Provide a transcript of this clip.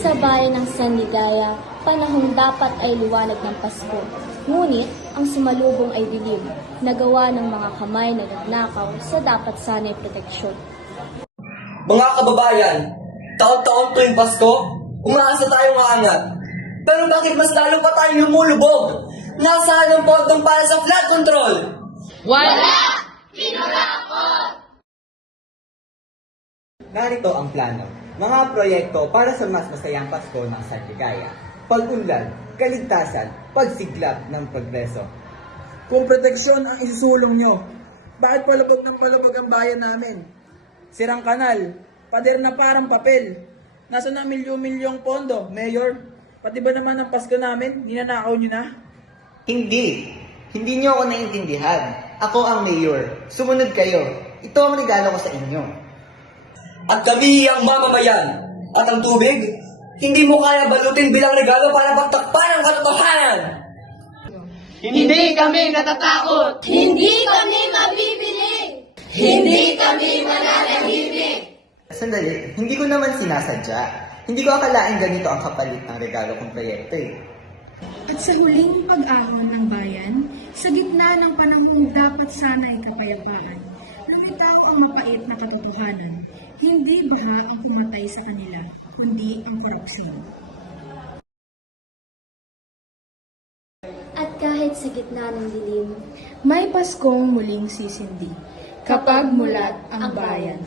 Sa bayan ng San Ligaya, panahong dapat ay liwanag ng Pasko. Ngunit, ang sumalubong ay dilim, nagawa ng mga kamay na nagnakaw sa dapat sana'y proteksyon. Mga kababayan, taon-taon tuwing Pasko, umaasa tayong maangat. Pero bakit mas lalo pa tayong lumulubog? Nasaan ang pondong para sa flood control? Wala! Narito ang plano. Mga proyekto para sa mas masayang Pasko ng San Ligaya. Pag-unlad, kaligtasan, pagsiglap ng progreso. Kung proteksyon ang isusulong nyo, bakit palabag ng palabag ang bayan namin? Sirang kanal, pader na parang papel. Nasa na milyon-milyong pondo, Mayor? Pati ba naman ang Pasko namin, ninanakaw nyo na? Hindi. Hindi nyo ako naiintindihan. Ako ang mayor. Sumunod kayo. Ito ang regalo ko sa inyo. At kami ang mamamayan. At ang tubig, hindi mo kaya balutin bilang regalo para pagtakpan ang katotohanan. Hindi kami natatakot! Hindi kami mabibili! Hindi kami mananahimik! Sandali, hindi ko naman sinasadya. Hindi ko akalain ganito ang kapalit ng regalo kong proyekto eh. At sa huling pag-ahon ng bayan, sa gitna ng panahong dapat sana'y kapayapaan, lumitaw ang mapait na katotohanan. Hindi baha ang pumatay sa kanila, kundi ang korupsyon. At kahit sa gitna ng dilim, may Paskong muling sisindi, kapag mulat ang bayan.